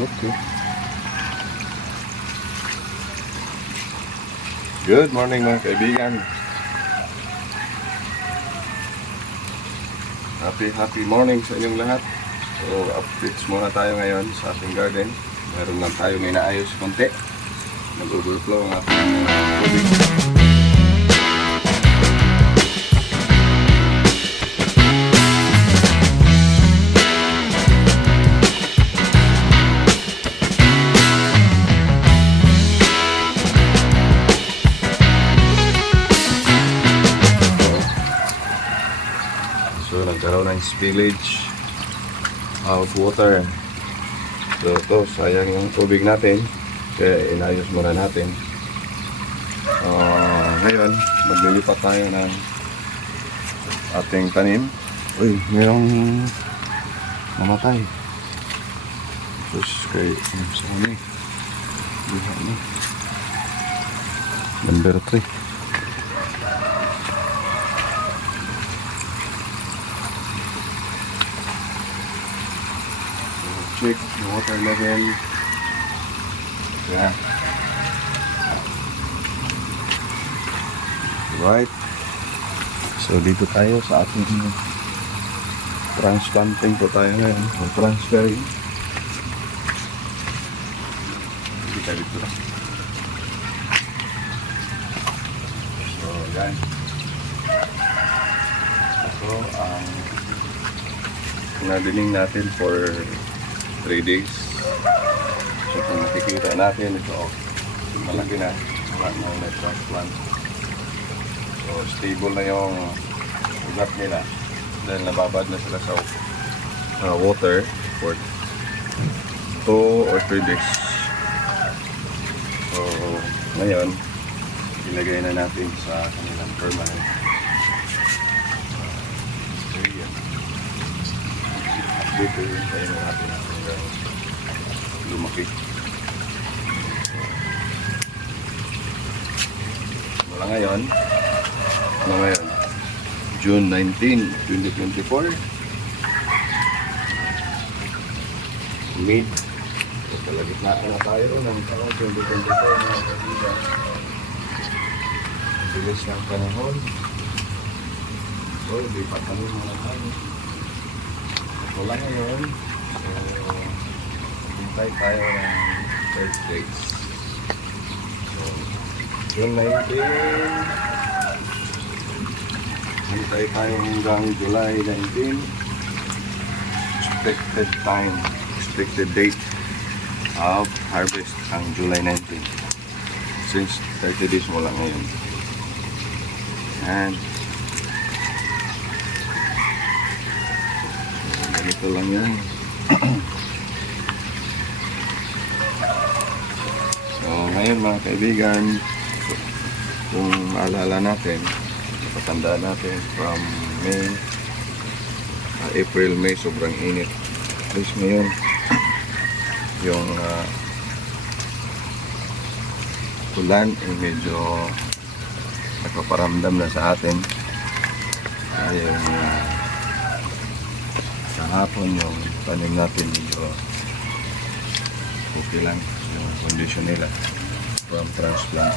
Okay. Good morning mga kaibigan. Happy morning sa inyong lahat. So updates muna tayo ngayon sa ating garden. Meron lang tayong inaayos konti. Nag-overflow ang ating tubig. So nagkaroon ng spillage of water. So ito, sayang yung tubig natin. Kaya inayos muna natin. Ngayon, maglilipat tayo ng ating tanim. Uy, mayroong namatay. Tapos kay Sony. Number 3. Check the water level. Yeah. Right. So dito tayo sa ating transplanting po tayo ngayon. O transferring. Hindi tayo dito lang. So yan. Ito ang nadining natin for 3 days. So kung makikita natin ito, malaki na. Wala na transplant. So stable na yung ugat nila. Dahil nababad na sila sa water for 2 or 3 days. So ngayon, ilagay na natin sa kanilang permanent. So yan. Update ko yun kayo natin hanggang lumaki. Mula ngayon, June 19, 2024, mid, so kalagitnaan na tayo ng taong 2024 mga kaibigan. Bilis ng panahon. So, di pa kami mga hangin. Wala ngayon. So, hintay tayo ng 3 days. So, June 19, hintay tayo hanggang July 19. Expected date of harvest ang July 19. Since 30 days mo lang ngayon. And ganito lang yan. So ngayon mga kaibigan, kung maalala natin, napatandaan natin from April, May, sobrang init. Tapos ngayon, yung ulan ay medyo nagpaparamdam na sa atin. Yung sa hapon yung tanim natin medyo okay lang yung condition nila from transplant.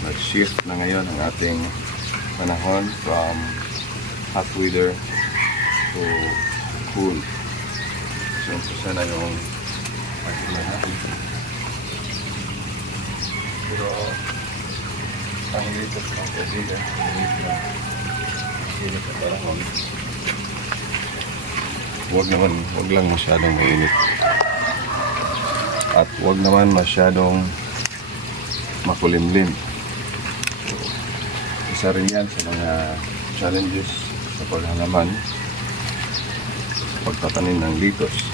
Nag-shift na ngayon ang ating panahon from hot weather to cool. So, umpisa na yung pag-ulan natin. Pero, ang dito sa kaibigan, init na panahon. Huwag lang masyadong mainit. At huwag naman masyadong makulimlim. So, isa rin yan sa mga challenges sa paghalaman sa pagtatanim ng litos.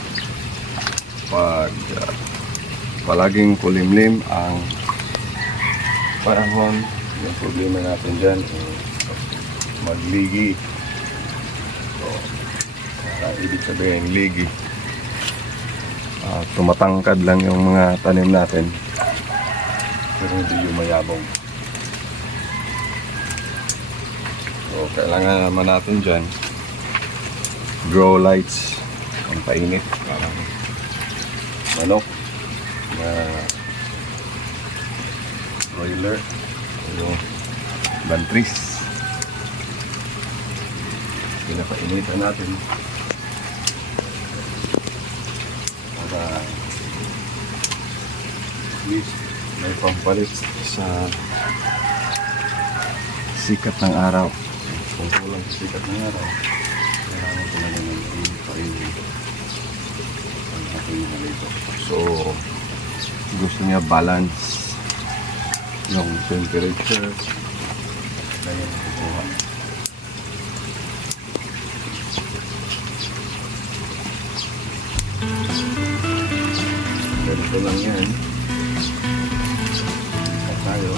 Pag palaging kulimlim ang panahon, Yung problema natin dyan, magligi. So, ibig sabihin, ligi. Tumatangkad lang yung mga tanim natin. Pero hindi yung mayabong. So, kailangan naman natin dyan, grow lights. Ang painit. Parang manok na broiler. Yung bantris. Pinapainitan natin. Para at least may pampalit sa sikat ng araw. Kung kulang sa sikat ng araw, kailangan ko na naman painin ang aking halito. So, gusto niya balance yung temperature na yung kukuha. Ganito lang yan. Ikat tayo.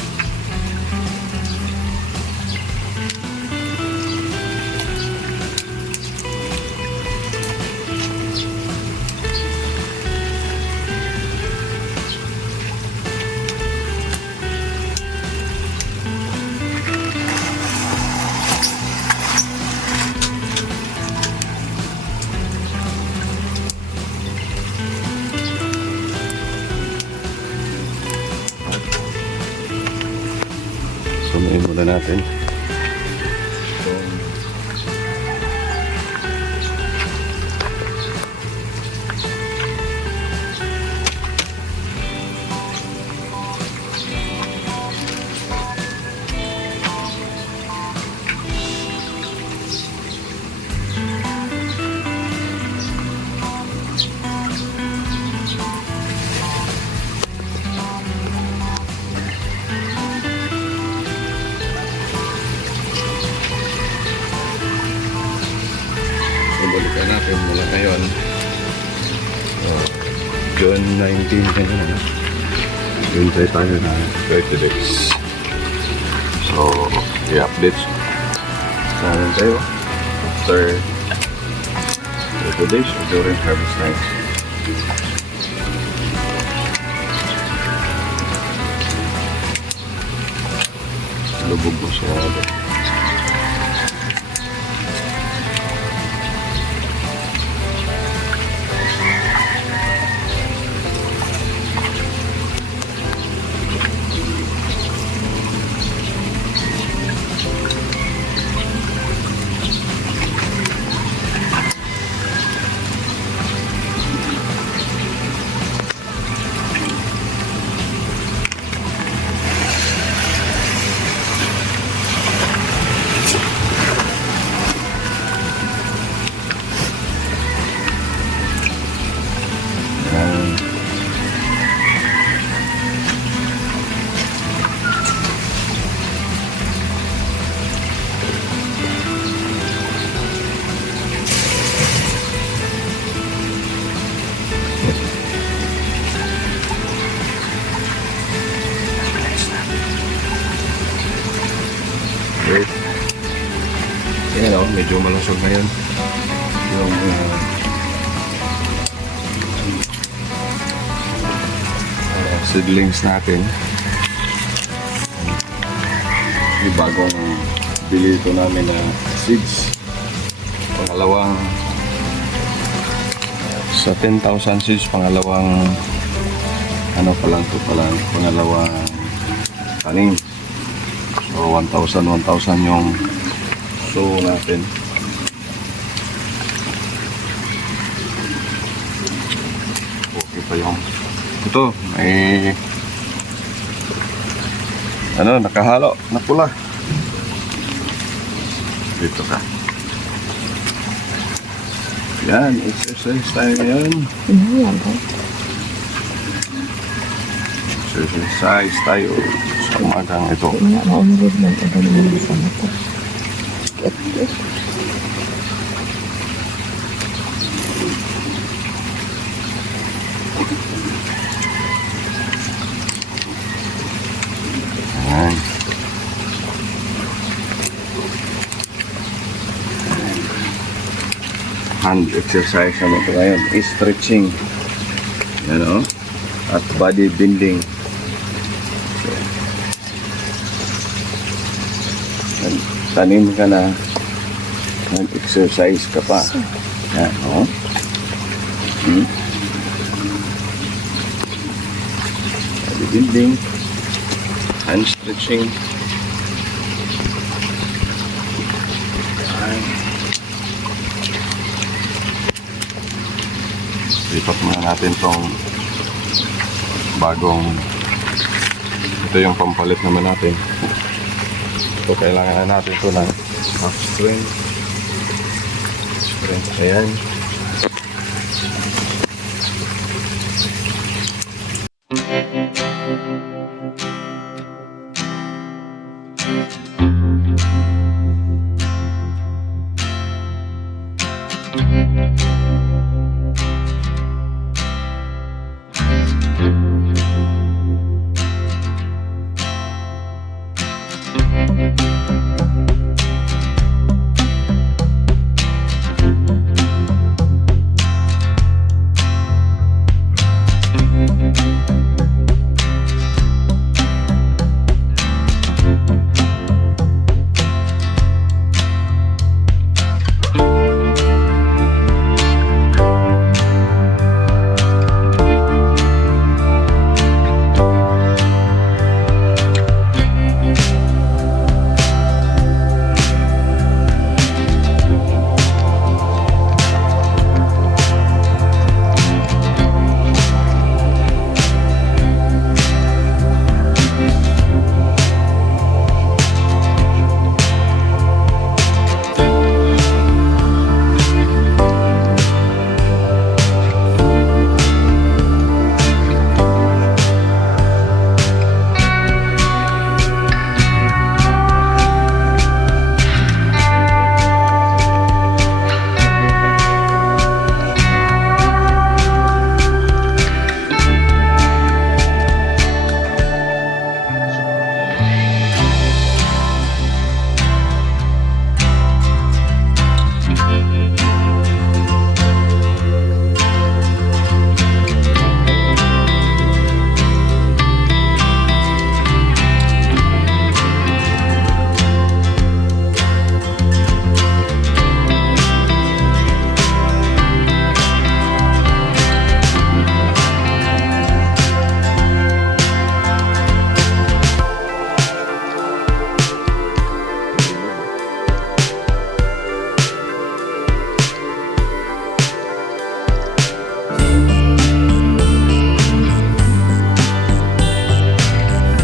Sumayin muna natin. So, balikan natin mula ngayon. June 19 kanina. June tayo na 30 days. So, i-update natin tayo after 30 days during harvest time. Lubog mo siya. Wait. Yan o, medyo malusog na yun. Yung seedlings natin. Yung bagong bili ito namin na seeds. Pangalawang sa 10,000 seeds, pangalawang ano pa lang ito pala, pangalawang tanim. So 1,000 yung sow natin. Okay pa yung ito, may ano, nakahalo na pula. Dito ka. Yan, exercise tayo ngayon. Exercise tayo sa umagang ito. Ayan. hand exercise naman ito ngayon. Stretching. Yan o. At body bending. So, tanim ka na. Nag-exercise ka pa. Yan o. Body bending. Hand stretching. Lipat muna natin tong bagong, ito yung pampalit naman natin. Ito kailangan natin ito ng half strength. Ayan.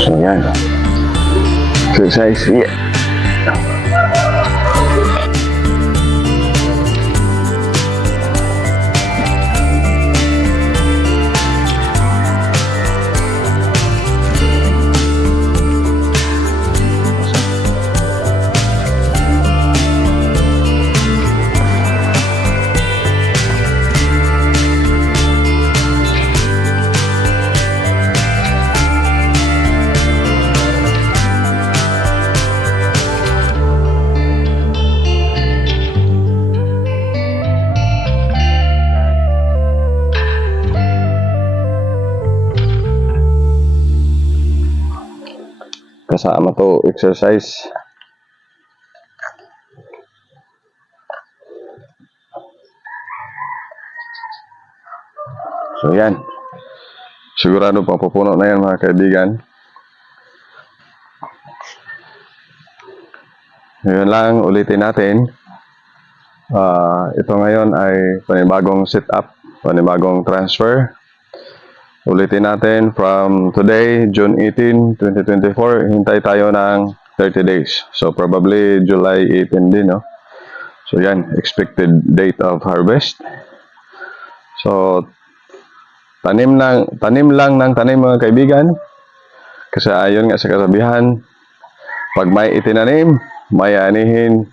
So yan. Exercise. Yeah. Kasama to exercise. So yan. Sigurado papupuno na yan mga kaibigan. Ngayon lang, ulitin natin. Ito ngayon ay panibagong sit-up, panibagong transfer. Ulitin natin from today, June 18, 2024, hintay tayo ng 30 days. So probably July 18 din, no? So yan, expected date of harvest. So tanim lang ng tanim mga kaibigan. Kasi ayon nga sa kasabihan, pag may itinanim, may anihin,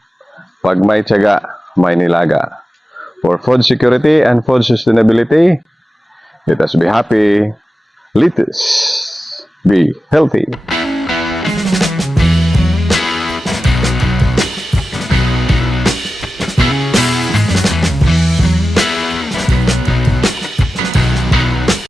pag may tiyaga, may nilaga. For food security and food sustainability, let us be happy. Let us be healthy.